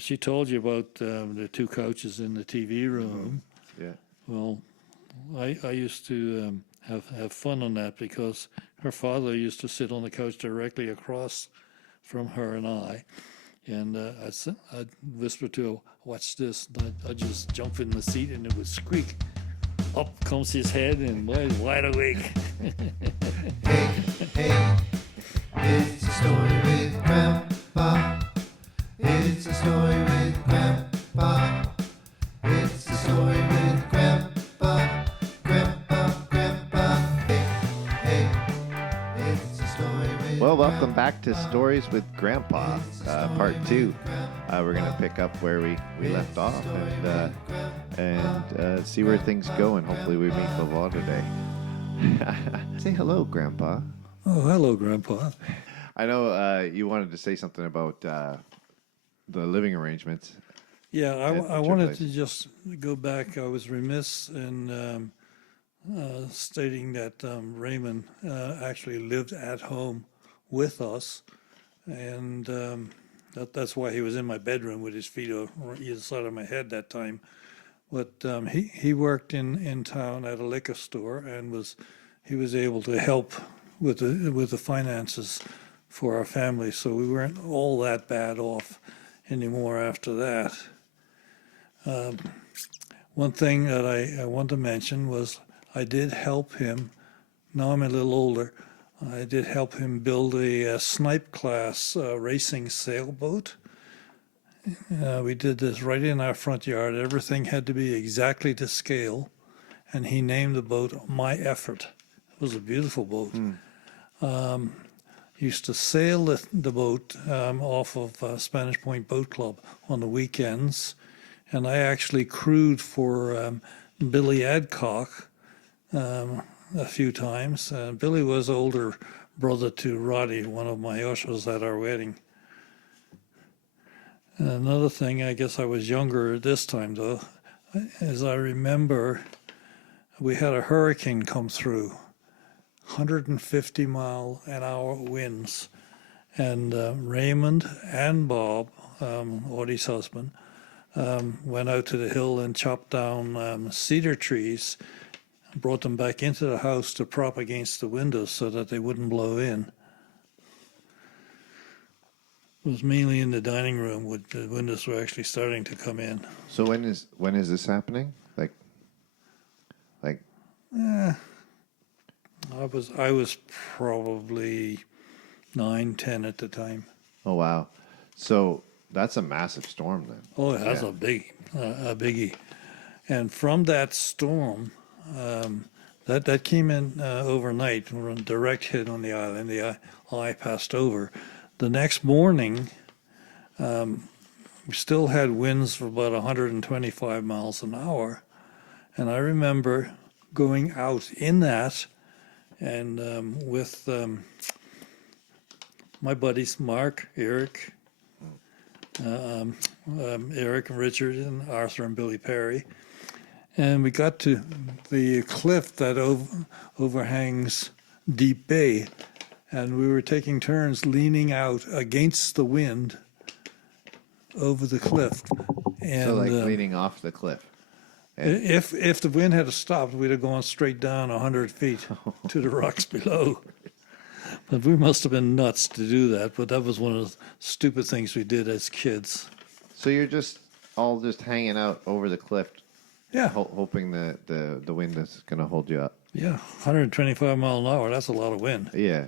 she told you about the two couches in the TV room. Yeah. Well, I used to have fun on that because her father used to sit on the couch directly across from her and I. And I'd whisper to her, "Watch this." And I'd just jump in the seat and it would squeak. Up comes his head and wide awake. Hey, it's a story with Grandpa. It's a story with Grandpa. It's a story with Grandpa. Grandpa. Hey, it's a story with Well, welcome back to Stories with Grandpa, part 2. We're going to pick up where we left off and see where things go, and hopefully we meet Vavo today. Say hello, Grandpa. Oh, hello, Grandpa. I know you wanted to say something about the living arrangements. Yeah, at I your wanted place. to just go back. I was remiss in stating that Raymond actually lived at home with us, and that's why he was in my bedroom with his feet on either side of my head that time. But he worked in town at a liquor store and he was able to help with the finances for our family, so we weren't all that bad off anymore after that. One thing that I want to mention was I did help him. Now I'm a little older. I did help him build a snipe class racing sailboat. We did this right in our front yard. Everything had to be exactly to scale, and he named the boat My Effort. It was a beautiful boat. Used to sail the boat off of Spanish Point Boat Club on the weekends, and I actually crewed for Billy Adcock a few times. Billy was older brother to Roddy, one of my ushers at our wedding. Another thing, I guess I was younger at this time though, as I remember, we had a hurricane come through, 150-mile-an-hour winds, and Raymond and Bob, Audie's husband, went out to the hill and chopped down cedar trees, brought them back into the house to prop against the windows so that they wouldn't blow in. It was mainly in the dining room where the windows were actually starting to come in. So when is this happening? Like I was probably 9, 10 at the time. oh wow. So that's a massive storm then. Oh, it has Yeah. a biggie. And from that storm, that came in overnight, direct hit on the island. The eye passed over. The next morning, we still had winds for about 125 miles an hour. And I remember going out in that and with my buddies, Mark, Eric, Eric and Richard and Arthur and Billy Perry. And we got to the cliff that overhangs Deep Bay. And we were taking turns leaning out against the wind over the cliff. And So like leaning off the cliff. if the wind had stopped, we'd have gone straight down 100 feet to the rocks below. But we must have been nuts to do that. But that was one of the stupid things we did as kids. So you're just all hanging out over the cliff, Yeah, hoping that the wind is going to hold you up. yeah, 125 mile an hour. That's a lot of wind. Yeah.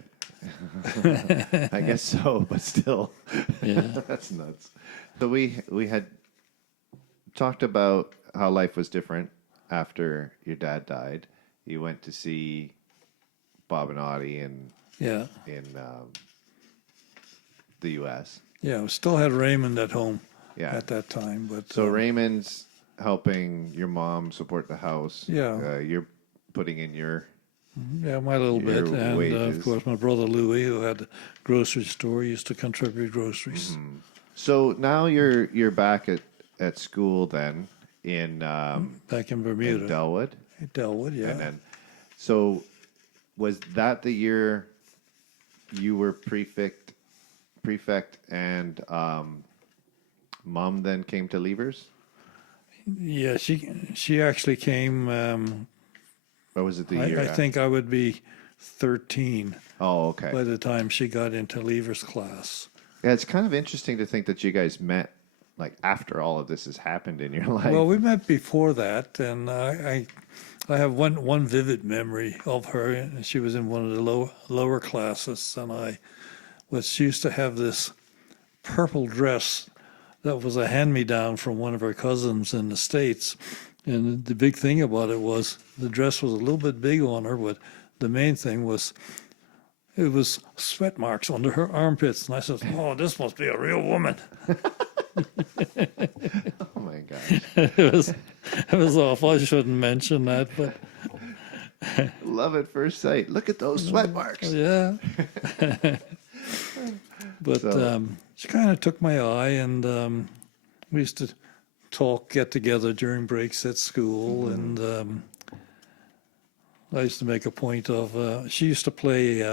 I guess so, but still. Yeah. That's nuts. So we had talked about how life was different after your dad died. You went to see Bob and Audie in Yeah, the U.S. yeah. We still had Raymond at home Yeah. at that time, but So Raymond's helping your mom support the house. Yeah. You're putting in your... yeah, my little Your bit, and of wages. course my brother Louis, who had a grocery store, used to contribute groceries. So now you're back at school then in Back in Bermuda, Delwood. Delwood, yeah. And then, so was that the year you were prefect and mom then came to Levers? Yeah, she actually came. Or was it the year I after? think I would be 13 Oh, okay. by the time she got into Lever's class. Yeah, it's kind of interesting to think that you guys met like after all of this has happened in your life. Well, we met before that, and I have one vivid memory of her. And she was in one of the lower classes, and she used to have this purple dress that was a hand-me-down from one of her cousins in the States. And the big thing about it was the dress was a little bit big on her, but the main thing was it was sweat marks under her armpits. And I said, "Oh, this must be a real woman." Oh my gosh. It was awful. I shouldn't mention that, but Love at first sight. Look at those sweat marks. yeah. But So- she kind of took my eye, and we used to get together during breaks at school, and I used to make a point of. She used to play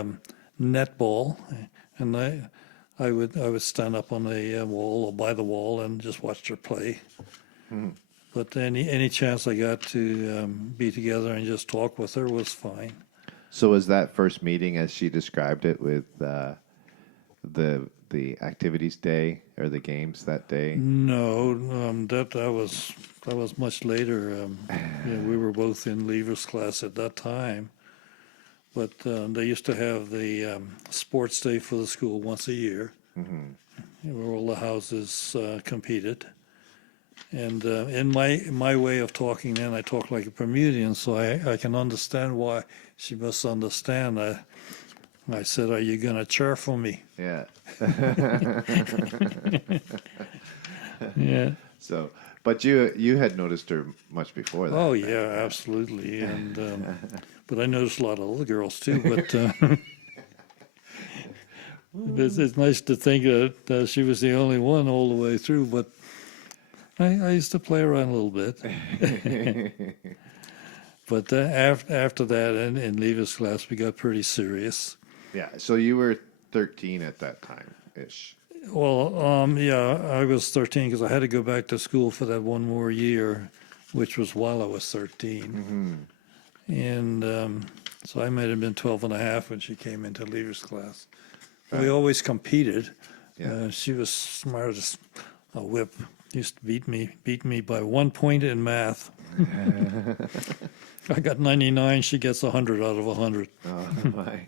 netball, and I would stand up on a wall or by the wall and just watch her play. But any chance I got to be together and just talk with her was fine. So was that first meeting as she described it with the activities day or the games that day? No, that was much later. We were both in Lever's class at that time, but they used to have the sports day for the school once a year, where all the houses competed. And in my way of talking, then I talk like a Bermudian, so I can understand why she must understand. I said, "Are you going to cheer for me?" Yeah. Yeah. So, but you had noticed her much before that. Oh yeah, absolutely. And but I noticed a lot of other girls too. But it's nice to think that she was the only one all the way through. But I used to play around a little bit. But after that, in Leva's class, we got pretty serious. Yeah. So you were 13 at that time ish. Well, yeah, I was 13 because I had to go back to school for that one more year, which was while I was 13. And so I might have been 12 and a half when she came into Lever's class. We always competed. Yeah. She was smart as a whip. Used to beat me by 1 point in math. I got 99. She gets 100 out of 100. Oh my.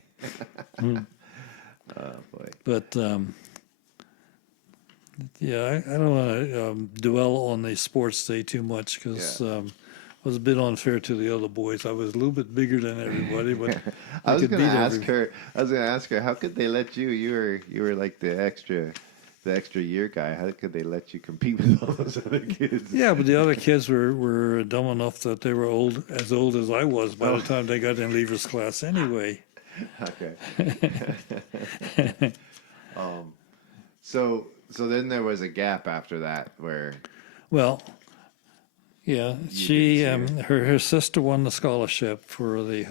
Oh boy. But yeah, I don't want to dwell on the sports day too much because it was a bit unfair to the other boys. I was a little bit bigger than everybody, but I was could going to beat ask her. I was going to ask her, how could they let you? You were like the extra year guy. How could they let you compete with all those other kids? Yeah, but the other kids were dumb enough that they were old as I was by the time they got in Lever's class anyway. Okay. So then there was a gap after that where. Well, yeah, she her sister won the scholarship for the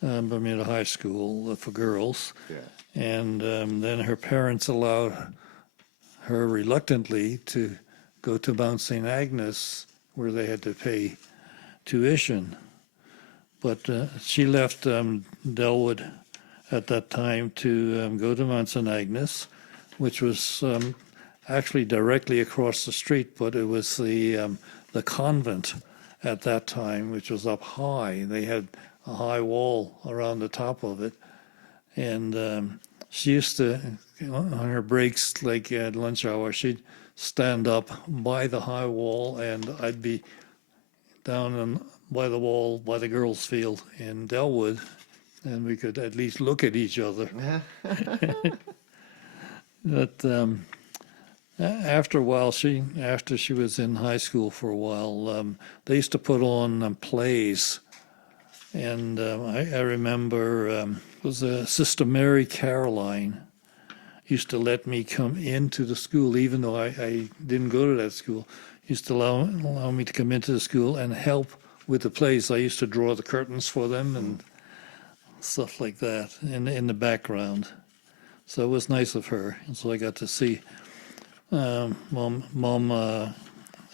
Bermuda High School for girls, and then her parents allowed her reluctantly to go to Mount St. Agnes, where they had to pay tuition. But she left Delwood at that time to go to Mount St. Agnes, which was actually directly across the street, but it was the convent at that time, which was up high. They had a high wall around the top of it. And she used to, on her breaks, like at lunch hour, she'd stand up by the high wall, and I'd be down by the wall by the girls' field in Delwood, and we could at least look at each other. But after a while, after she was in high school for a while, they used to put on plays, and I remember it was Sister Mary Caroline used to let me come into the school, even though I didn't go to that school. Used to allow me to come into the school and help with the plays. I used to draw the curtains for them and stuff like that in the background. So it was nice of her, and so I got to see Mom,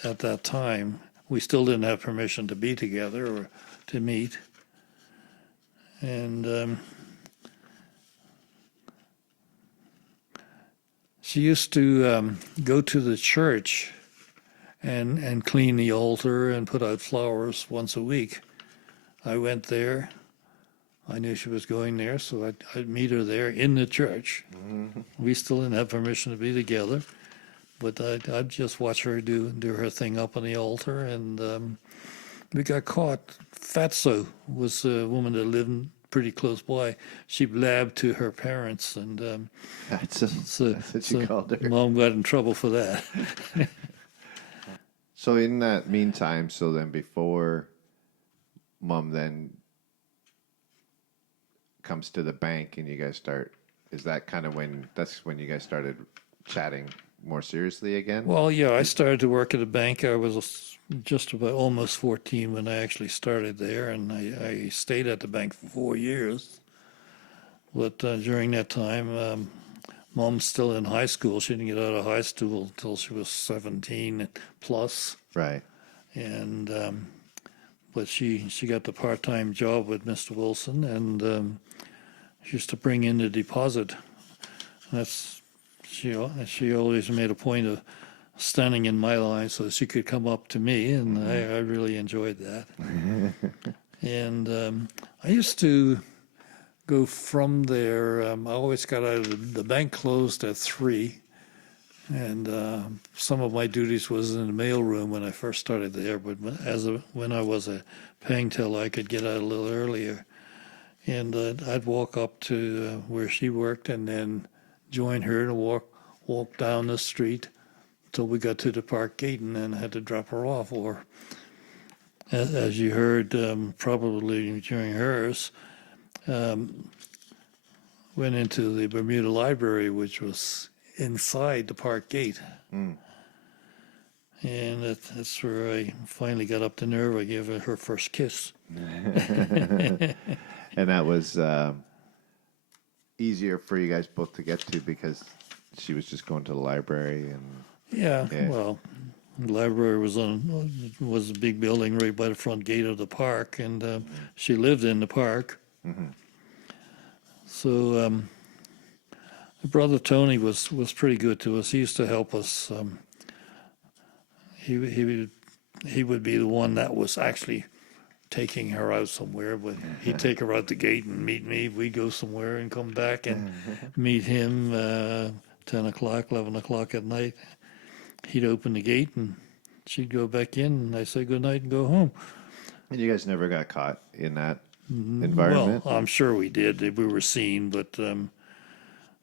at that time, we still didn't have permission to be together or to meet. And she used to go to the church and clean the altar and put out flowers once a week. I went there. I knew she was going there, so I'd meet her there in the church. Mm-hmm. We still didn't have permission to be together, but I'd just watch her do her thing up on the altar. And we got caught. Fatso was a woman that lived pretty close by. She blabbed to her parents, and That's so what you called her. Mom got in trouble for that. So in that meantime, so then before Mom then comes to the bank and you guys start, is that kind of that's when you guys started chatting more seriously again? Well, yeah, I started to work at a bank. I was just about almost 14 when I actually started there, and I stayed at the bank for 4 years. But during that time, Mom's still in high school. She didn't get out of high school until she was 17 plus. Right. And but she got the part-time job with Mr. Wilson, and she used to bring in the deposit. She always made a point of standing in my line so she could come up to me, and I really enjoyed that. And I used to go from there. I always got out of the bank closed at 3, and some of my duties was in the mail room when I first started there. But when I was a paying teller, I could get out a little earlier, and I'd walk up to where she worked, and then join her and walk down the street till we got to the park gate, and then had to drop her off. Or as you heard, probably during hers. Went into the Bermuda Library, which was inside the park gate. And that's where I finally got up the nerve. I gave her first kiss. And that was easier for you guys both to get to because she was just going to the library and Yeah. Well, the library was a big building right by the front gate of the park, and she lived in the park. So my brother Tony was pretty good to us. He used to help us. He would be the one that was actually taking her out somewhere, but he'd take her out the gate and meet me. We'd go somewhere and come back and meet him 10 o'clock, 11 o'clock at night. He'd open the gate and she'd go back in, and I'd say good night and go home. And you guys never got caught in that environment? Well, I'm sure we did. We were seen, but and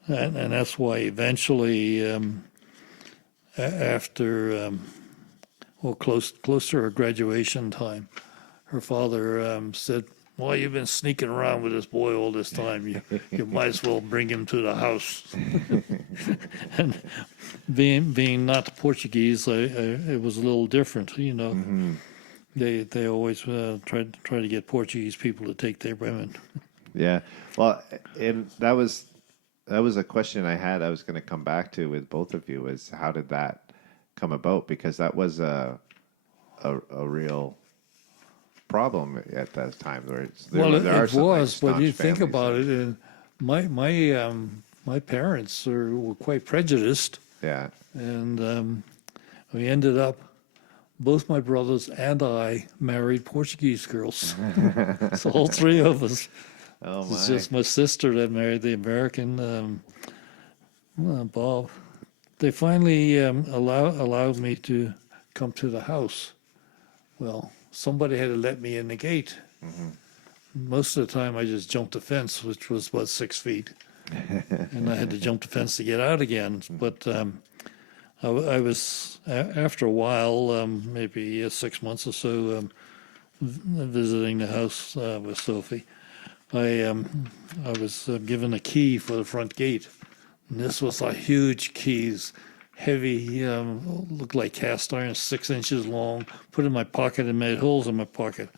that's why eventually, after close to her graduation time, her father said, "Well, you've been sneaking around with this boy all this time. You might as well bring him to the house." And being not Portuguese, it was a little different, you know. They always try to get Portuguese people to take their women. Yeah. Well, and that was a question I had. I was going to come back to with both of you. Is how did that come about? Because that was a real problem at that time. Where it was, but you think about it, and my parents were quite prejudiced. Yeah. And we ended up, both my brothers and I married Portuguese girls. So all three of us. Oh my. It's just my sister that married the American, Bob. They finally allowed me to come to the house. Well, somebody had to let me in the gate. Most of the time I just jumped the fence, which was about 6 feet. And I had to jump the fence to get out again. But I was, after a while, maybe 6 months or so, visiting the house with Sophie. I was given a key for the front gate. And this was a huge key, heavy, looked like cast iron, 6 inches long. Put it in my pocket and made holes in my pocket.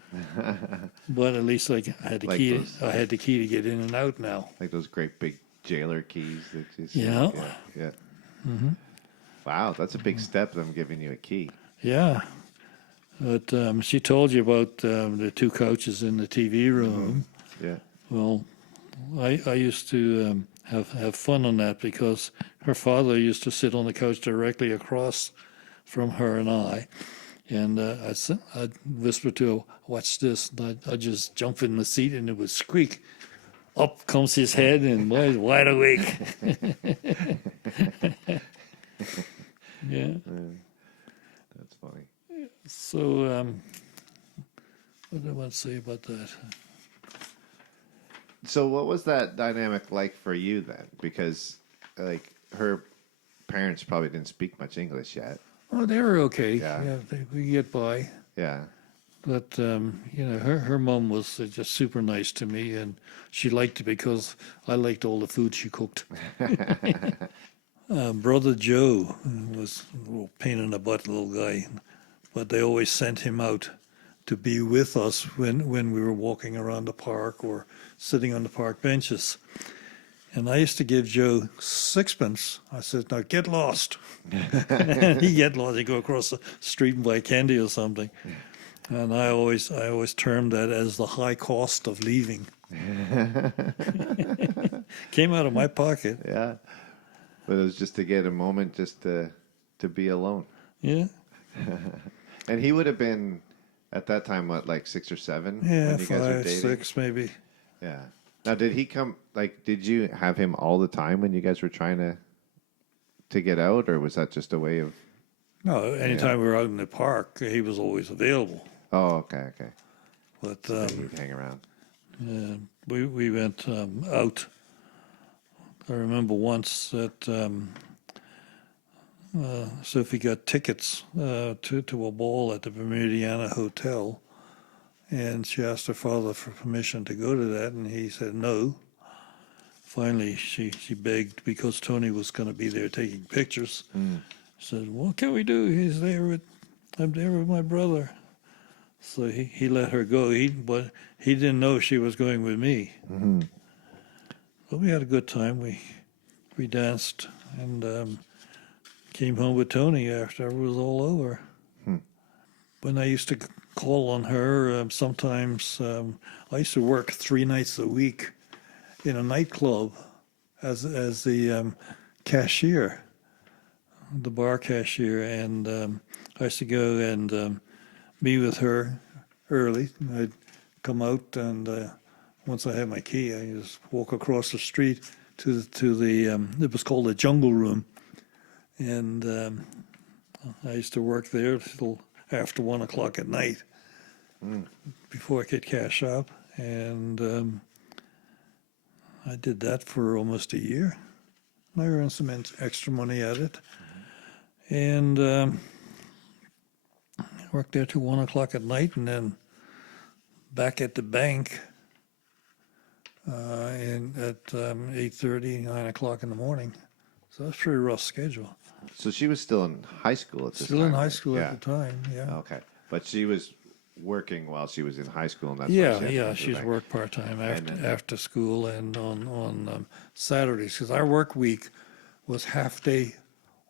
But at least I had the Like key. those- I had the key to get in and out now. Like those great big jailer keys that just Yeah. yeah. Wow, that's a big step. Them giving you a key. Yeah. But she told you about the two couches in the TV room. Yeah. Well, I used to have fun on that because her father used to sit on the couch directly across from her and I. And I'd whisper to her, "Watch this." And I'd just jump in the seat and it would squeak. Up comes his head and wide awake. Yeah. That's funny. So, what do I want to say about that? So what was that dynamic like for you then? Because like her parents probably didn't speak much English yet. Oh, they were okay. Yeah. We get by. Yeah. But her mom was just super nice to me, and she liked it because I liked all the food she cooked. Brother Joe was a little pain in the butt little guy, but they always sent him out to be with us when we were walking around the park or sitting on the park benches. And I used to give Joe sixpence. I said, "Now get lost." And he'd get lost. He'd go across the street and buy candy or something. And I always termed that as the high cost of leaving. Came out of my pocket. Yeah. But it was just to get a moment just to be alone. Yeah. And he would have been at that time what, like 6 or 7 Yeah, when you guys were 5, dating? 6 maybe. Yeah. Now did he come like did you have him all the time when you guys were trying to get out, or was that just a way of No, anytime we were out in the park, he was always available. Oh, okay. But You'd hang around. we went out. I remember once that Sophie got tickets to a ball at the Bermudiana Hotel, and she asked her father for permission to go to that, and he said no. Finally, she begged because Tony was going to be there taking pictures. Said, "What can we do? I'm there with my brother." So he let her go. But he didn't know she was going with me. Mm-hmm. But we had a good time. We danced and came home with Tony after it was all over. When I used to call on her, sometimes I used to work 3 nights a week in a nightclub as the cashier, the bar cashier, and I used to go and be with her early. I'd come out, and once I had my key, I just walk across the street to the it was called the Jungle Room, and I used to work there till after 1 o'clock at night before I could cash up, and I did that for almost a year. I earned some extra money at it, and worked there till 1 o'clock at night, and then back at the bank at 8:30, 9 o'clock in the morning. So that's a pretty rough schedule. So she was still in high school at this time. Still in high right? school Yeah. at the time, yeah. Okay. But she was working while she was in high school, and that's Yeah, why she had to yeah, go to the she's bank. worked part-time And then- after school and on Saturdays, because our work week was half day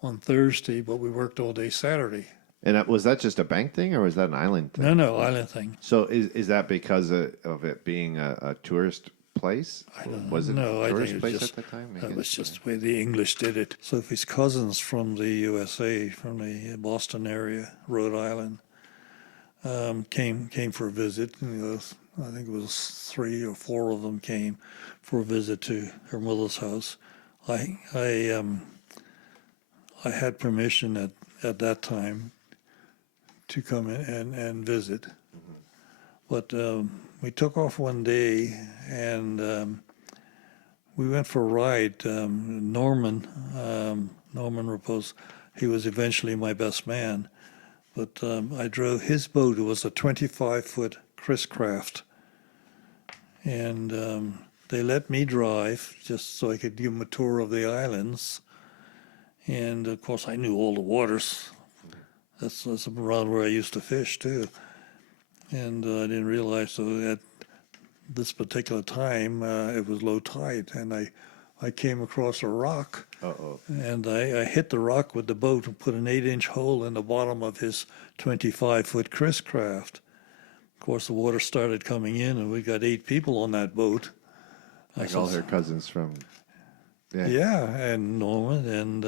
on Thursday, but we worked all day Saturday. And was that just a bank thing, or was that an island thing? No, island thing. So is that because of it being a tourist place? I don't Was it know. a I tourist think it place was just, at the time? I that guess? was just the way the English did it. Sophie's cousins from the USA, from the Boston area, Rhode Island, came for a visit. And I think it was 3 or 4 of them came for a visit to her mother's house. I had permission at that time to come in and visit. But we took off one day, and we went for a ride. Norman Repose, he was eventually my best man. But I drove his boat. It was a 25-foot Chris Craft. And they let me drive just so I could give them a tour of the islands. And, of course, I knew all the waters. That's around where I used to fish, too. And I didn't realize, so at this particular time, it was low tide. And I I came across a rock, Uh-oh. and I hit the rock with the boat and put an 8-inch hole in the bottom of his 25-foot Chris craft. Of course, the water started coming in, and we got 8 people on that boat. Like all her cousins from... Yeah. Yeah, and Norman and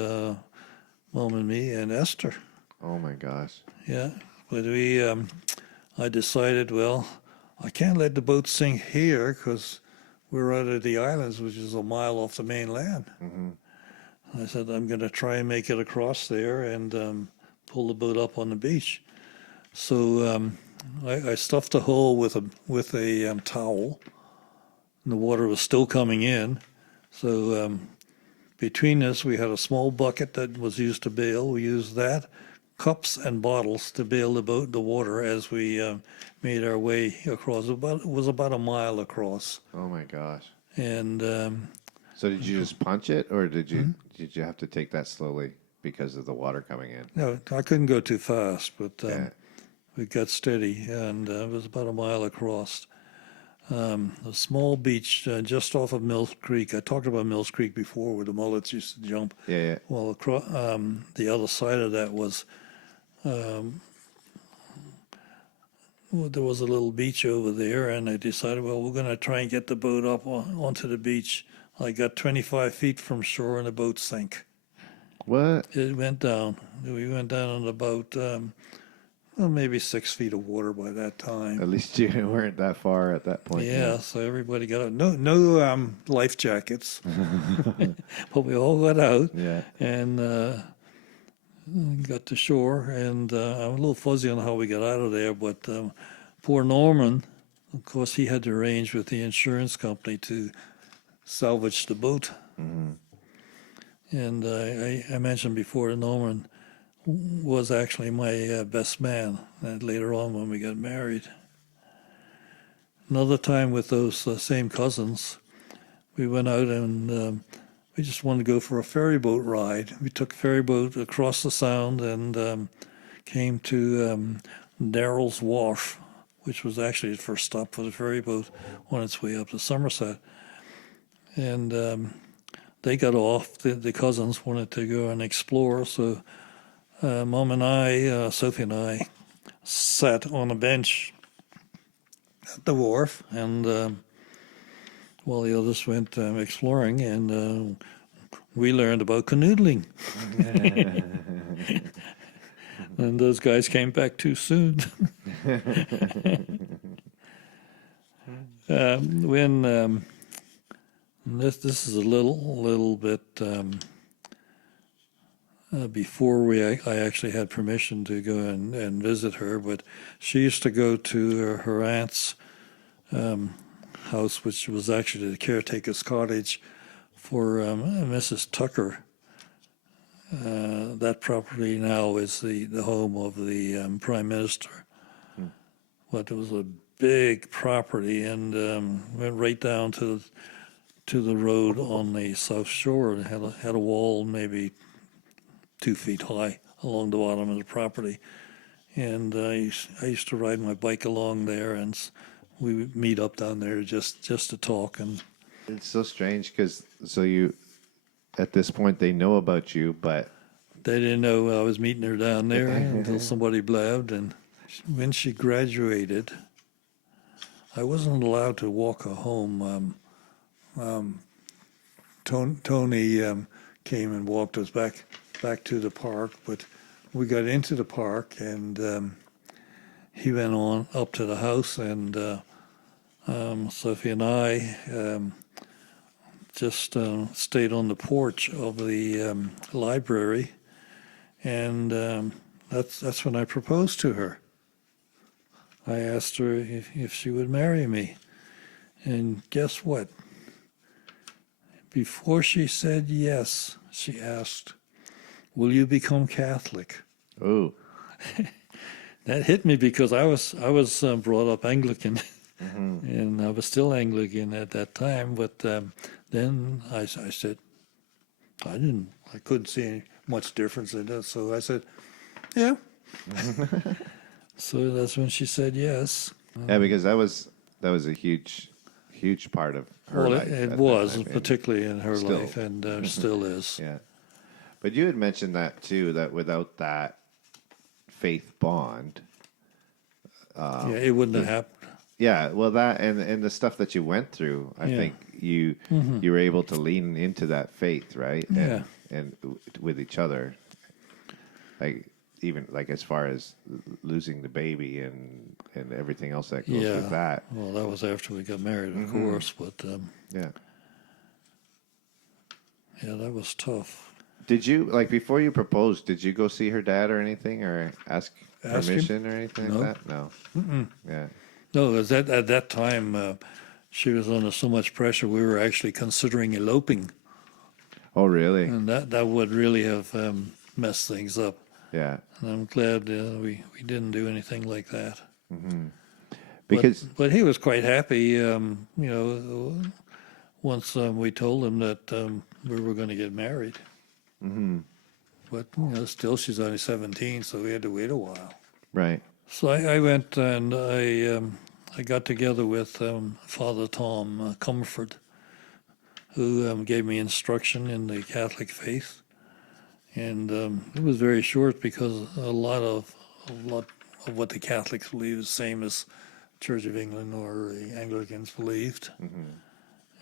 Mom and me and Esther. Oh, my gosh. Yeah, but I decided, well, I can't let the boat sink here because we're out of the islands, which is a mile off the mainland. Mm-hmm. I said, I'm going to try and make it across there and pull the boat up on the beach. So I stuffed the hole with a towel, and the water was still coming in. So between us, we had a small bucket that was used to bail. We used that, cups and bottles to bail the water as we made our way across. It was about a mile across. Oh, my gosh. And So did you just punch it, or did you have to take that slowly because of the water coming in? no, I couldn't go too fast, but Yeah. we got steady, and it was about a mile across. A small beach just off of Mills Creek. I talked about Mills Creek before, where the mullets used to jump. Yeah. Well, across, the other side of that was well, there was a little beach over there, and I decided, well, we're going to try and get the boat up onto the beach. I got 25 feet from shore, and the boat sank. What? It went down. We went down on about well, maybe 6 feet of water by that time. At least you weren't that far at that point. Yeah, so everybody got out. No life jackets, but we all got out Yeah. and got to shore. And I'm a little fuzzy on how we got out of there, but poor Norman, of course, he had to arrange with the insurance company to salvage the boat. Mm-hmm. And I mentioned before, Norman was actually my best man later on when we got married. Another time with those same cousins, we went out and we just wanted to go for a ferry boat ride. We took a ferry boat across the sound and came to Darrell's Wharf, which was actually the first stop for the ferry boat on its way up to Somerset. And they got off. The cousins wanted to go and explore, so Mom and I, Sophie and I, sat on a bench at the wharf, and while the others went exploring, and we learned about canoodling. And those guys came back too soon. When this is a little bit before I actually had permission to go and visit her, but she used to go to her aunt's house, which was actually the caretaker's cottage for Mrs. Tucker. That property now is the home of the Prime Minister. But it was a big property and went right down to the road on the south shore. It had a wall maybe 2 feet high along the bottom of the property. And I used to ride my bike along there, and we would meet up down there just to talk. And It's so strange because at this point they know about you, but they didn't know I was meeting her down there until somebody blabbed. And when she graduated, I wasn't allowed to walk her home. Tony came and walked us back to the park, but we got into the park, and he went on up to the house, and Sophie and I just stayed on the porch of the library, and that's when I proposed to her. I asked her if she would marry me, and guess what? Before she said yes, she asked, "Will you become Catholic?" oh, That hit me because I was brought up Anglican, and I was still Anglican at that time. But then I said I couldn't see much difference in it, so I said, "Yeah." So that's when she said yes. yeah, because that was a huge huge part of her Well, life. it at that was, time, and- particularly in her still. life, and still is. Yeah. But you had mentioned that too, that without that faith bond, Yeah, it wouldn't have happened. yeah, well, that and the stuff that you went through, I Yeah. think you were able to lean into that faith, right? Yeah. And with each other, like even like as far as losing the baby and everything else that goes Yeah. with that. Well, that was after we got married, of course, but Yeah. yeah, that was tough. Did you like before you proposed? Did you go see her dad or anything, or ask Ask him? permission or anything No. like that? No. Yeah. No, because at that time, she was under so much pressure, we were actually considering eloping, Oh, really? and that would really have messed things up. Yeah. And I'm glad we didn't do anything like that. Because But he was quite happy, once we told him that we were going to get married. But still, she's only 17, so we had to wait a while. right. So I went and I got together with Father Tom Comfort, who gave me instruction in the Catholic faith, and it was very short because a lot of what the Catholics believe is the same as Church of England or the Anglicans believed.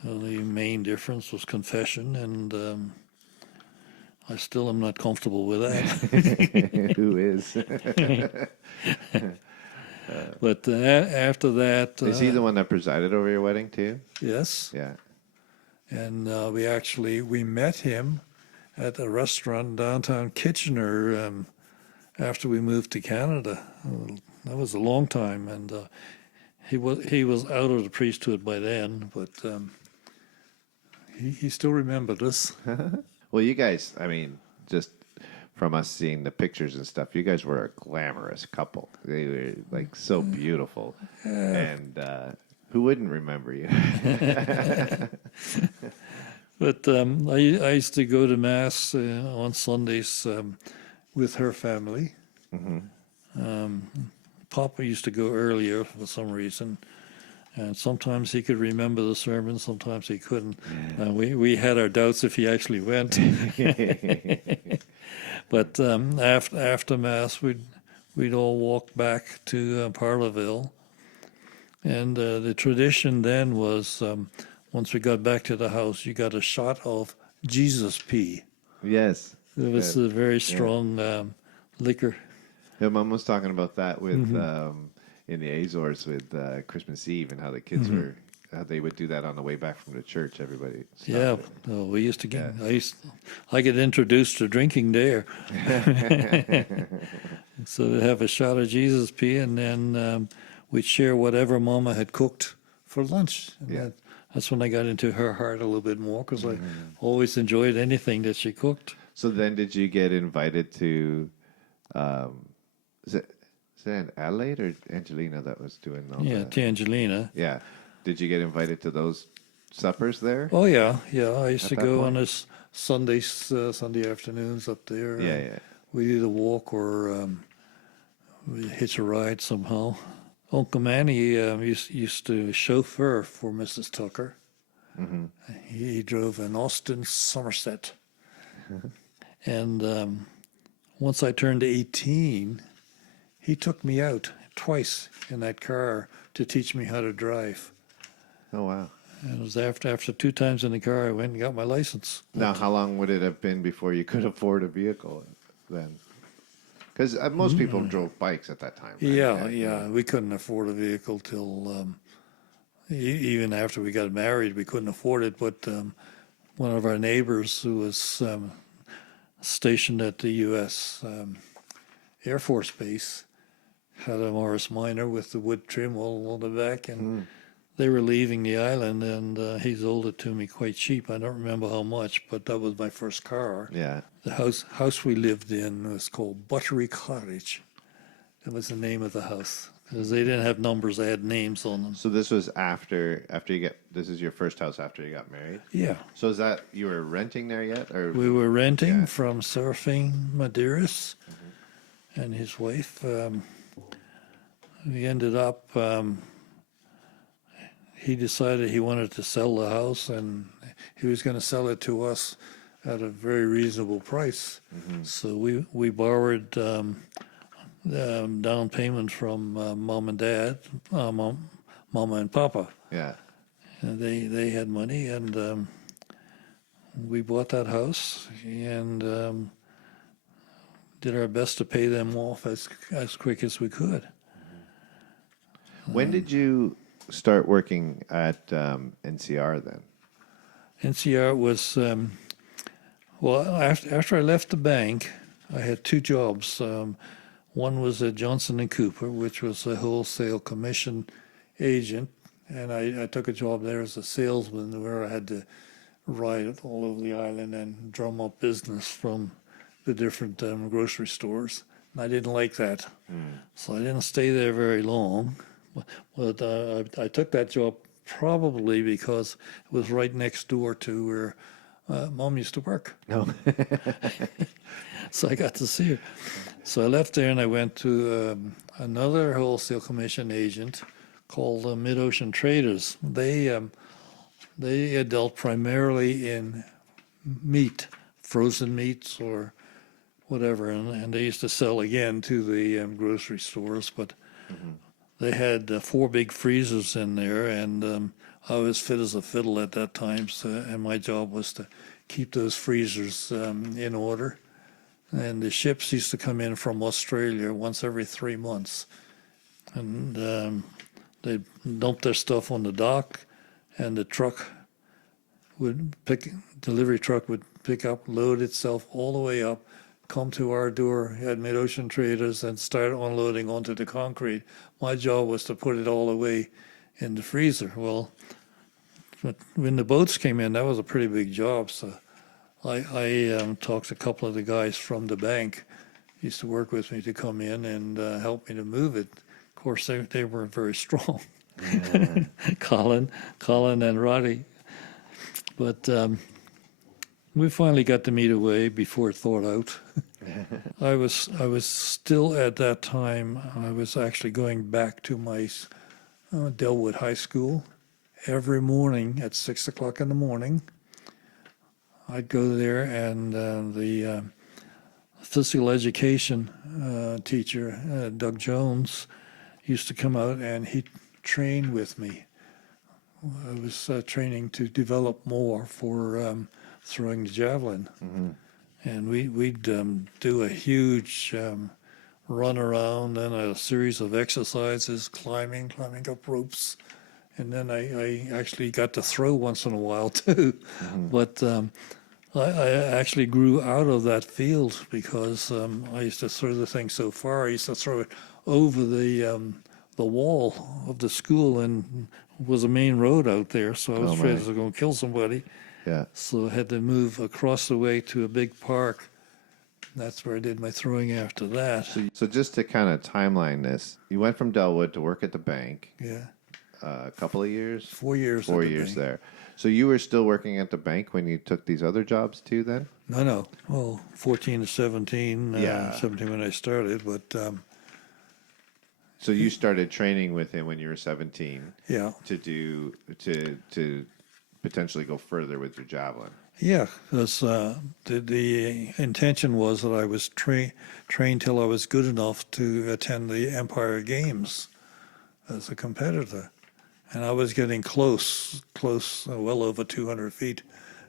The main difference was confession, and I still am not comfortable with that. Who is? But after that, Is he the one that presided over your wedding too? yes, Yeah. and we met him at a restaurant in downtown Kitchener after we moved to Canada. That was a long time, and he was out of the priesthood by then, but he still remembered us. Well, you guys, I mean, just from us seeing the pictures and stuff, you guys were a glamorous couple. They were like so beautiful, and who wouldn't remember you? But I used to go to mass on Sundays with her family. Papa used to go earlier for some reason, and sometimes he could remember the sermon, sometimes he couldn't. We had our doubts if he actually went. But after mass, we'd all walk back to Parleville, and the tradition then was once we got back to the house, you got a shot of Jesus pee. Yes. It was a very strong liquor. Yeah, Mom was talking about that with in the Azores with Christmas Eve and how the kids were how they would do that on the way back from the church. Everybody. stopped Yeah, it. we used to get. I get introduced to drinking there. So they'd have a shot of Jesus pee, and then we'd share whatever Mama had cooked for lunch. And Yeah. that's when I got into her heart a little bit more, because I always enjoyed anything that she cooked. So then, did you get invited to? Is it Adelaide or Angelina that was doing all Yeah, that? to Angelina. Yeah. Did you get invited to those suppers there? Oh yeah. I used to that go point? on this Sunday afternoons up there. Yeah, yeah. We either walk or we hitch a ride somehow. Uncle Manny used to chauffeur for Mrs. Tucker. He drove an Austin Somerset. And once I turned 18, he took me out twice in that car to teach me how to drive. Oh, wow. And it was after 2 times in the car, I went and got my license. Now, how long would it have been before you could afford a vehicle then? Because most people drove bikes at that time. Right? Yeah. We couldn't afford a vehicle till even after we got married. We couldn't afford it. But one of our neighbors who was stationed at the U.S. Air Force Base had a Morris Minor with the wood trim all on the back, and they were leaving the island, and he sold it to me quite cheap. I don't remember how much, but that was my first car. Yeah. The house we lived in was called Buttery Cottage. That was the name of the house, because they didn't have numbers; they had names on them. So this was after you get. This is your first house after you got married. Yeah, So is that you were renting there yet, or we were renting Yeah. from Surfing Madeiras and his wife. We ended up. he decided he wanted to sell the house, and he was going to sell it to us at a very reasonable price. So we borrowed down payment from mom and dad, mama and papa. Yeah. And they had money, and we bought that house and did our best to pay them off as quick as we could. When did you start working at NCR then? NCR was, well, after I left the bank, I had two jobs. One was at Johnson & Cooper, which was a wholesale commission agent, and I took a job there as a salesman where I had to ride all over the island and drum up business from the different grocery stores. And I didn't like that, so I didn't stay there very long. But I took that job probably because it was right next door to where Mom used to work. No. So I got to see her. So I left there and I went to another wholesale commission agent called Mid-Ocean Traders. They dealt primarily in meat, frozen meats or whatever, and they used to sell again to the grocery stores, but they had 4 big freezers in there, and I was fit as a fiddle at that time, and my job was to keep those freezers in order. And the ships used to come in from Australia once every 3 months, and they'd dump their stuff on the dock, and the delivery truck would pick up, load itself all the way up, come to our door at Mid-Ocean Traders and start unloading onto the concrete. My job was to put it all away in the freezer. Well, but when the boats came in, that was a pretty big job. So I talked to a couple of the guys from the bank, used to work with me, to come in and help me to move it. Of course, they weren't very strong. Yeah. Colin and Roddy. But we finally got the meat away before it thawed out. I was still at that time, I was actually going back to my Delwood High School. Every morning at 6 o'clock in the morning, I'd go there, and the physical education teacher, Doug Jones, used to come out and he'd train with me. I was training to develop more for throwing the javelin. And we'd do a huge run around and a series of exercises, climbing up ropes. And then I actually got to throw once in a while too. But I actually grew out of that field because I used to throw the thing so far. I used to throw it over the wall of the school, and it was a main road out there, so I was afraid I was going to kill somebody. Yeah. So I had to move across the way to a big park. That's where I did my throwing after that. So just to kind of timeline this, you went from Delwood to work at the bank. Yeah. A couple of years? 4 years. 4 years there. So you were still working at the bank when you took these other jobs too then? No. Well, 14 to 17. Yeah. 17 when I started, but So you started training with him when you were 17. yeah. To potentially go further with your javelin. Yeah, because the intention was that I was trained till I was good enough to attend the Empire Games as a competitor. And I was getting close, well over 200 feet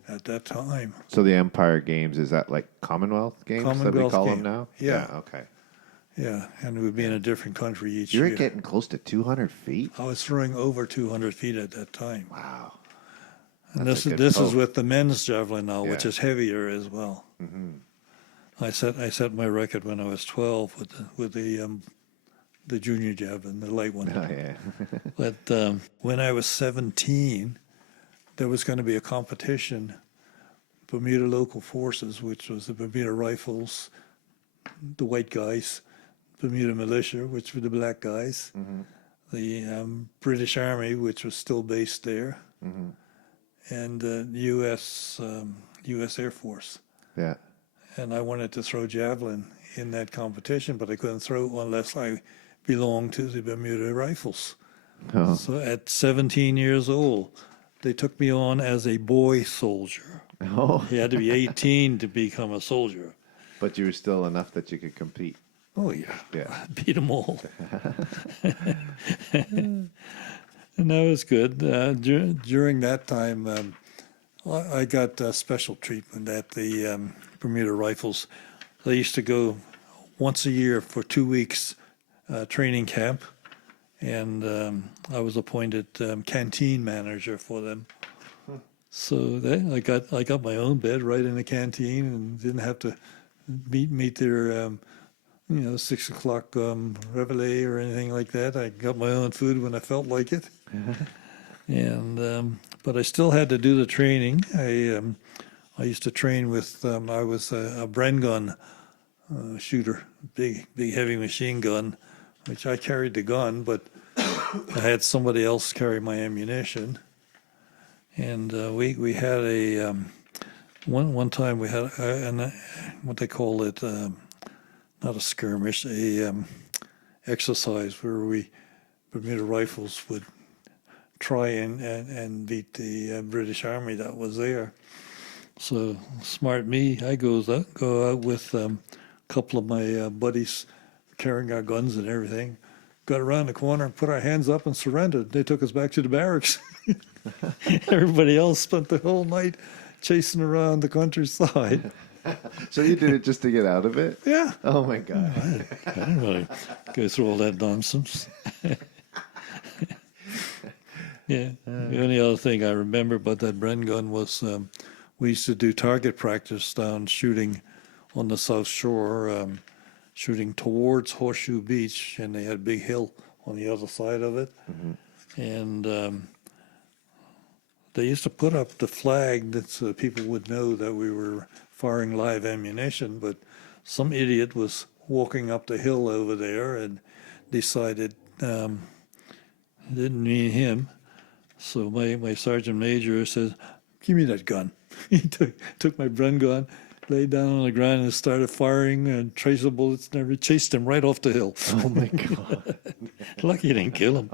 at that time. So the Empire Games, is that like Commonwealth Games that we Commonwealth call game. them now? Yeah. Okay. Yeah, and it would be in a different country each You were year. getting close to 200 feet? I was throwing over 200 feet at that time. Wow. And That's this a good is poke. with the men's javelin now, which Yeah. is heavier as well. I set my record when I was 12 with the junior javelin, the light one. Oh, yeah. But when I was 17, there was going to be a competition. Bermuda Local Forces, which was the Bermuda Rifles, the white guys, Bermuda Militia, which were the black guys, the British Army, which was still based there, and the U.S. Air Force. Yeah. And I wanted to throw javelin in that competition, but I couldn't throw unless I belonged to the Bermuda Rifles. Oh. So at 17 years old, they took me on as a boy soldier. Oh, You had to be 18 to become a soldier. but you were still enough that you could compete. Oh, yeah. Yeah. I beat them all. And that was good. During that time, I got special treatment at the Bermuda Rifles. They used to go once a year for 2 weeks training camp, and I was appointed canteen manager for them. So I got my own bed right in the canteen and didn't have to meet their 6 o'clock reveille or anything like that. I got my own food when I felt like it. And but I still had to do the training. I used to train with I was a Bren gun shooter, big heavy machine gun, which I carried the gun, but I had somebody else carry my ammunition. And we had a one time we had what they call it, not a skirmish, a exercise where we Bermuda Rifles would try and beat the British Army that was there. So smart me, I go out with a couple of my buddies carrying our guns and everything. Got around the corner and put our hands up and surrendered. They took us back to the barracks. Everybody else spent the whole night chasing around the countryside. So you did it just to get out of it? Yeah. Oh my God. I didn't really go through all that nonsense. Yeah. The only other thing I remember about that Bren gun was we used to do target practice down shooting on the South Shore, shooting towards Horseshoe Beach, and they had a big hill on the other side of it. Mm-hmm. And they used to put up the flag that so people would know that we were firing live ammunition, but some idiot was walking up the hill over there and decided it didn't mean him. So my sergeant major says, "Give me that gun." He took my Bren gun, laid down on the ground and started firing and tracer bullets and everything, chased him right off the hill. Oh my God. Lucky he didn't kill him.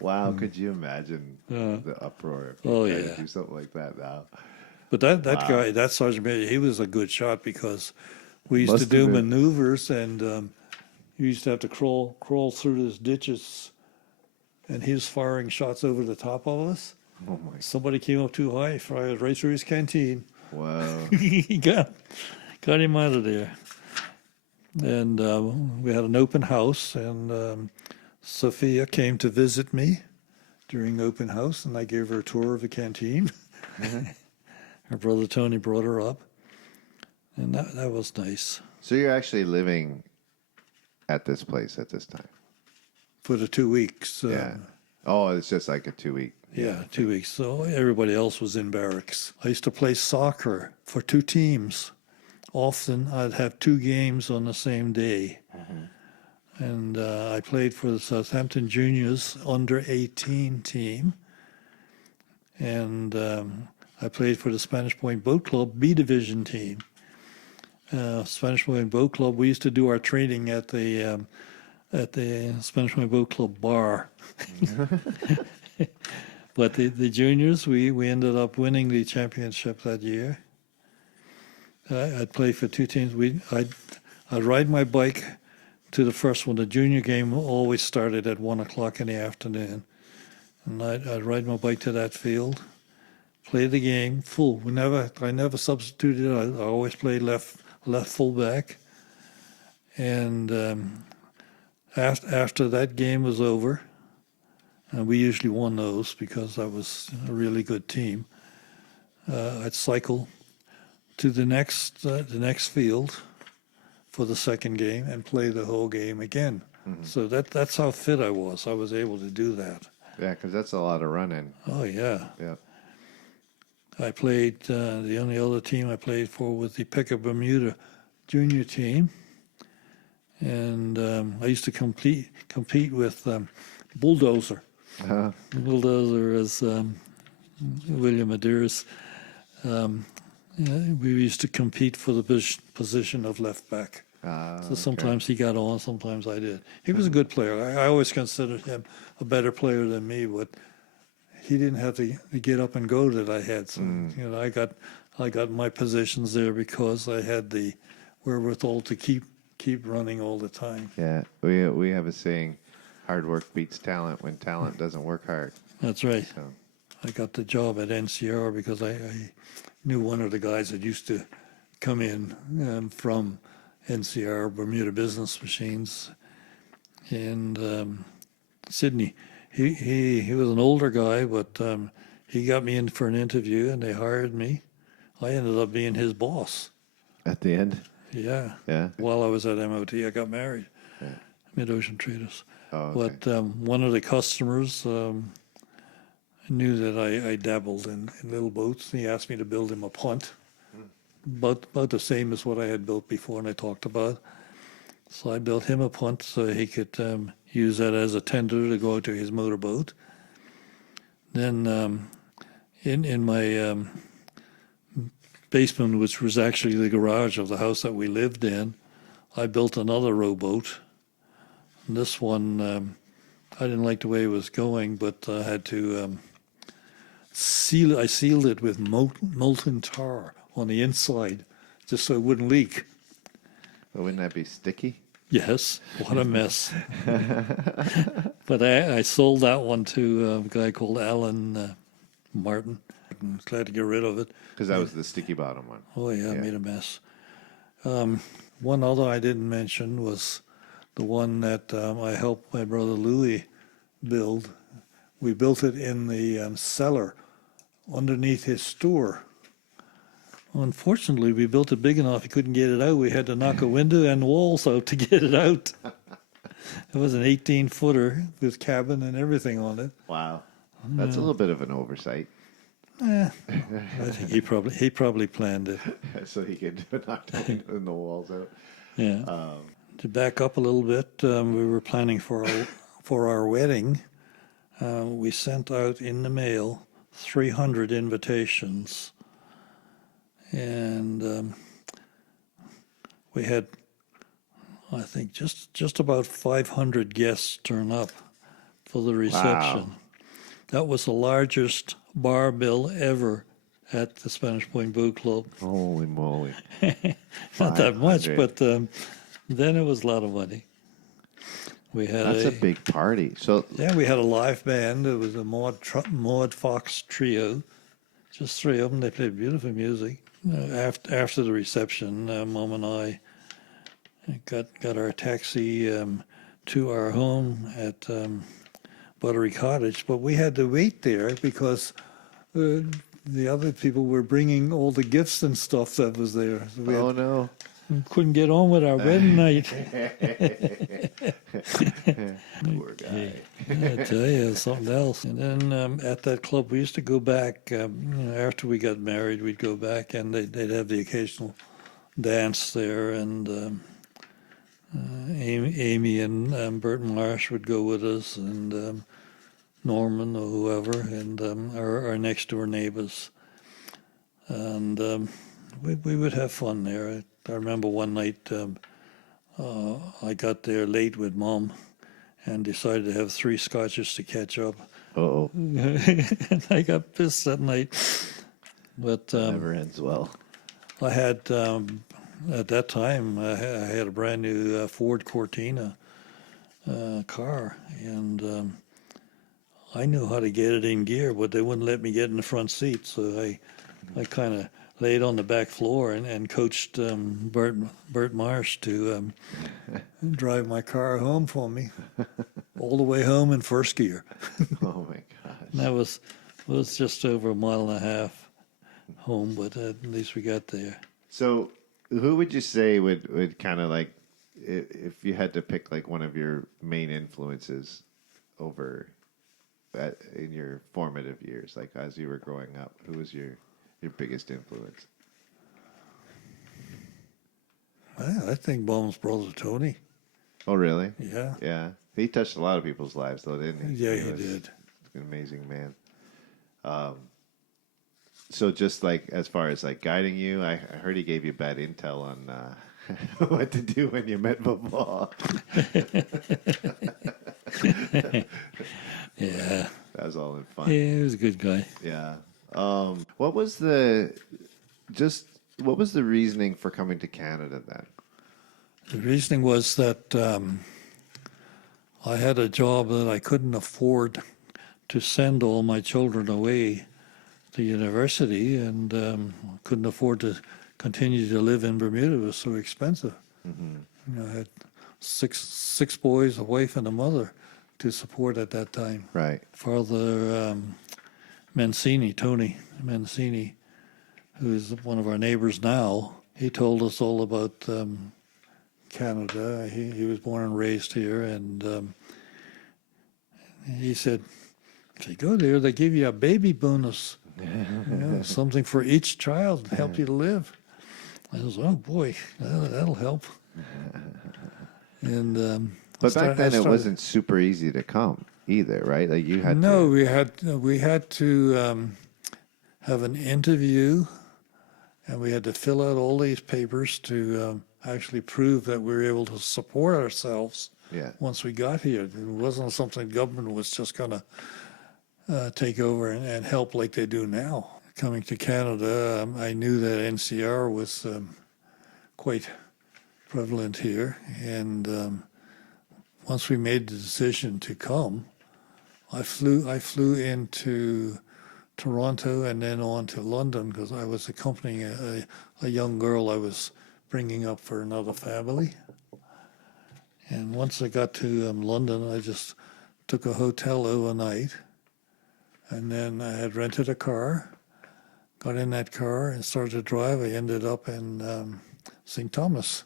Wow, could you imagine the uproar if you Oh, tried yeah. to do something like that now? But that Wow. guy, that sergeant major, he was a good shot because we used Must to do have been. maneuvers and you used to have to crawl through these ditches, and he was firing shots over the top of us. Oh my. Somebody came up too high, fired right through his canteen. Wow. He got him out of there. And we had an open house, and Sophia came to visit me during open house, and I gave her a tour of the canteen. Her brother Tony brought her up, and that was nice. So you're actually living at this place at this time? For the 2 weeks. Yeah. Oh, it's just like a 2-week. Yeah, 2 weeks. So everybody else was in barracks. I used to play soccer for 2 teams. Often I'd have 2 games on the same day. And I played for the Southampton Juniors under 18 team. And I played for the Spanish Point Boat Club B Division team. Spanish Point Boat Club, we used to do our training at the Spanish Point Boat Club bar. But the juniors, we ended up winning the championship that year. I'd play for 2 teams. I'd ride my bike to the first one. The junior game always started at 1 o'clock in the afternoon. And I'd ride my bike to that field, play the game full. I never substituted. I always played left fullback. And after that game was over, and we usually won those because that was a really good team, I'd cycle to the next field for the second game and play the whole game again. Mm-hmm. So that's how fit I was. I was able to do that. Yeah, because that's a lot of running. Oh, yeah. Yeah. I played, the only other team I played for was the Pick of Bermuda junior team. And I used to compete with Bulldozer. Uh-huh. Bulldozer is William Adair's. We used to compete for the position of left back. So sometimes he got on, sometimes I did. He was a good player. I always considered him a better player than me, but he didn't have the get up and go that I had. So you know, I got my positions there because I had the wherewithal to keep running all the time. Yeah, we have a saying, hard work beats talent when talent doesn't work hard. That's right. So, I got the job at NCR because I knew one of the guys that used to come in from NCR, Bermuda Business Machines, in Sydney. He was an older guy, but he got me in for an interview, and they hired me. I ended up being his boss. at the end, Yeah. yeah. While I was at MOT, I got married. Yeah. Mid-Ocean Traders. Oh, okay. But one of the customers knew that I dabbled in little boats. He asked me to build him a punt, about the same as what I had built before and I talked about. So I built him a punt so he could use that as a tender to go out to his motorboat. Then in my basement, which was actually the garage of the house that we lived in, I built another rowboat. And this one, I didn't like the way it was going, but I had to seal it. I sealed it with molten tar on the inside, just so it wouldn't leak. But wouldn't that be sticky? Yes, what a mess. But I sold that one to a guy called Alan Martin. I'm glad to get rid of it. Because that was the sticky bottom one. Oh, yeah, Yeah. I made a mess. One other I didn't mention was the one that I helped my brother Louis build. We built it in the cellar underneath his store. Unfortunately, we built it big enough he couldn't get it out. We had to knock a window and walls out to get it out. It was an 18-footer with cabin and everything on it. Wow. That's a little bit of an oversight. I think he probably planned it. So he could knock the walls out. Yeah. To back up a little bit, we were planning for our wedding. We sent out in the mail 300 invitations, and we had, I think, just about 500 guests turn up for the reception. Wow. That was the largest bar bill ever at the Spanish Point Boat Club. Holy moly. Not that much, 500. but then it was a lot of money. We had That's a big party. So yeah, we had a live band. It was a Maud Fox trio, just three of them. They played beautiful music. After the reception, Mom and I got our taxi to our home at Buttery Cottage, but we had to wait there because the other people were bringing all the gifts and stuff that was there. So we no. couldn't get on with our wedding night. Poor guy. I tell you, something else. And then at that club, we used to go back. After we got married, we'd go back, and they'd have the occasional dance there. And Amy and Bert Marsh would go with us, and Norman or whoever, and our next door neighbors. And we would have fun there. I remember one night I got there late with Mom and decided to have 3 scotches to catch up. Uh-oh. And I got pissed that night. But Never ends well. I had, at that time, I had a brand new Ford Cortina car, and I knew how to get it in gear, but they wouldn't let me get in the front seat, so I kind of laid on the back floor and coached Bert Marsh to drive my car home for me, all the way home in first gear. Oh my gosh. And that was just over a mile and a half home, but at least we got there. So who would you say would kind of like, if you had to pick like one of your main influences over in your formative years, like as you were growing up, who was your biggest influence? Well, I think Baum's brother Tony. Oh, really? Yeah. Yeah. He touched a lot of people's lives, though, didn't he? Yeah, he was did. An amazing man. So just like as far as like guiding you, I heard he gave you bad intel on what to do when you met Vavo. Yeah, That was all in fun. he was a good guy. Yeah. What was the reasoning for coming to Canada then? The reasoning was that I had a job that I couldn't afford to send all my children away to university, and couldn't afford to continue to live in Bermuda. It was so expensive. You know, I had six boys, a wife, and a mother to support at that time. Right. Father Tony Mancini, who's one of our neighbors now, he told us all about Canada. He was born and raised here, and he said, if you go there, they give you a baby bonus, something for each child to help you to live. I was, oh boy, that'll help. And But back then it wasn't super easy to come either, right? Like you had no, to... we had to have an interview, and we had to fill out all these papers to actually prove that we were able to support ourselves. Yeah. Once we got here, it wasn't something government was just going to take over and help like they do now. Coming to Canada, I knew that NCR was quite prevalent here, and once we made the decision to come, I flew into Toronto and then on to London because I was accompanying a young girl I was bringing up for another family. And once I got to London, I just took a hotel overnight, and then I had rented a car, got in that car and started to drive. I ended up in St. Thomas.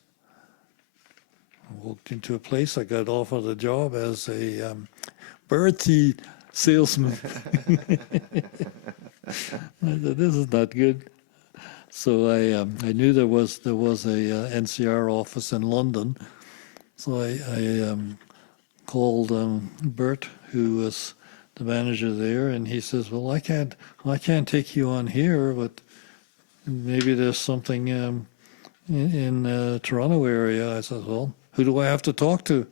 I walked into a place. I got offered a job as a Bertie salesman. I said, this is not good. So I knew there was a NCR office in London. So I called Bert, who was the manager there, and he says, "Well, I can't take you on here, but maybe there's something in Toronto area." I said, "Well, who do I have to talk to?"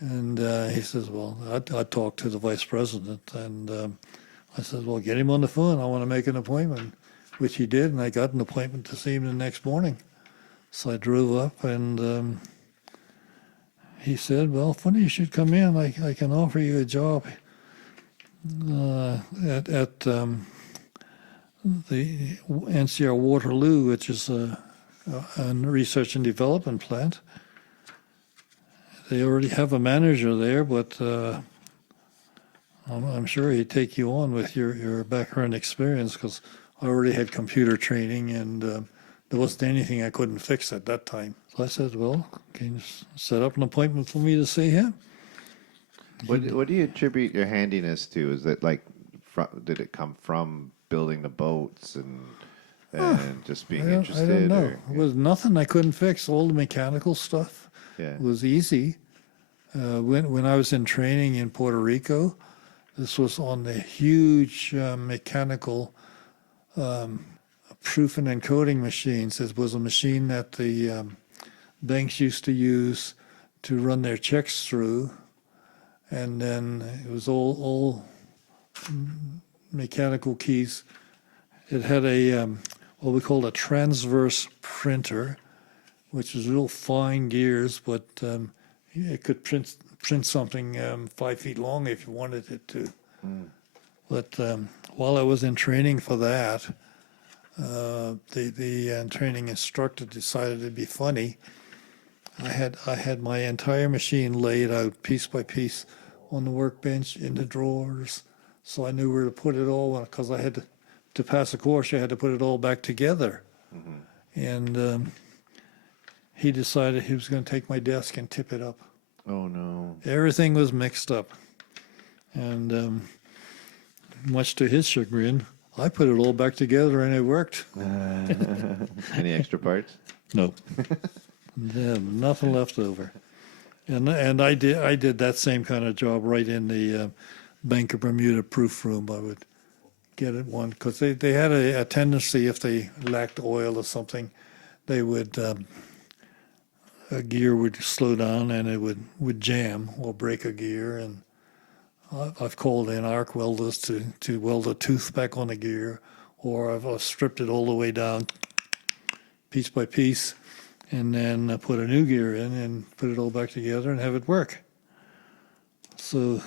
And he says, "Well, I'd talk to the vice president." And I said, "Well, get him on the phone. I want to make an appointment," which he did, and I got an appointment to see him the next morning. So I drove up, and he said, "Well, funny you should come in. I can offer you a job at the NCR Waterloo, which is a research and development plant. They already have a manager there, but I'm sure he'd take you on with your background experience because I already had computer training, and there wasn't anything I couldn't fix at that time." So I said, "Well, can you set up an appointment for me to see him?" What do you attribute your handiness to? Is it like, did it come from building the boats and just being interested? I don't know. Or, It was nothing I couldn't fix. All the mechanical stuff was easy. When I was in training in Puerto Rico, this was on the huge mechanical proofing and coding machines. It was a machine that the banks used to use to run their checks through, and then it was all mechanical keys. It had a what we called a transverse printer, which is real fine gears, but it could print something 5 feet long if you wanted it to. But while I was in training for that, the training instructor decided it'd be funny. I had my entire machine laid out piece by piece on the workbench in the drawers, so I knew where to put it all. Because I had to pass a course, I had to put it all back together. And he decided he was going to take my desk and tip it up. Oh no! Everything was mixed up, and much to his chagrin, I put it all back together and it worked. Any extra parts? No. Nothing left over. And I did that same kind of job right in the Bank of Bermuda proof room. I would get it one because they had a tendency, if they lacked oil or something, they would a gear would slow down and it would jam or break a gear. And I've called in arc welders to weld a tooth back on a gear, or I've stripped it all the way down, piece by piece, and then put a new gear in and put it all back together and have it work. So,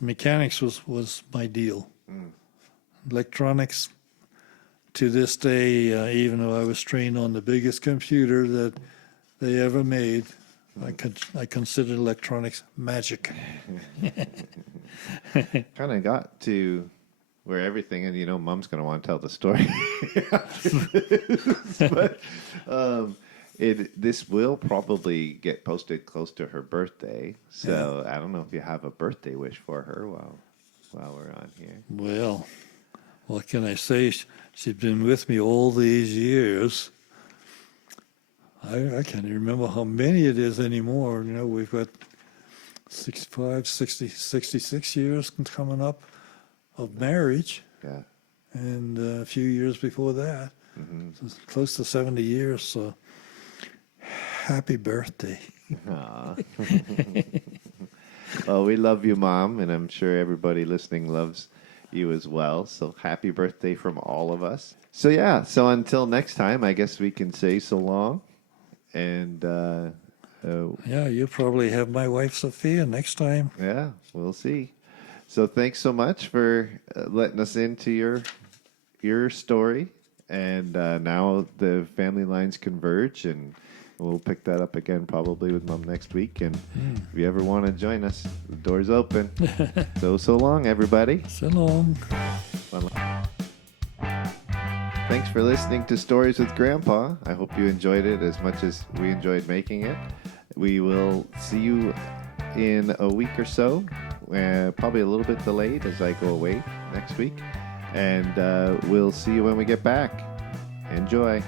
mechanics was my deal. Electronics, to this day, even though I was trained on the biggest computer that they ever made, I consider electronics magic. Kind of got to where everything, and Mom's going to want to tell the story. But this will probably get posted close to her birthday, so I don't know if you have a birthday wish for her while we're on here. Well, what can I say? She's been with me all these years. I can't even remember how many it is anymore. We've got 65, 60, 66 years coming up of marriage. Yeah. And a few years before that. Mm-hmm. So it's close to 70 years. So happy birthday. Aw. Well, we love you, Mom, and I'm sure everybody listening loves you as well. So happy birthday from all of us. So until next time, I guess we can say so long. And you'll probably have my wife Sophia next time. yeah, we'll see. So thanks so much for letting us into your story. And now the family lines converge, and we'll pick that up again probably with Mom next week. And if you ever want to join us, the door's open. So long, everybody. So long. Thanks for listening to Stories with Grandpa. I hope you enjoyed it as much as we enjoyed making it. We will see you in a week or so, probably a little bit delayed as I go away next week. And we'll see you when we get back. Enjoy.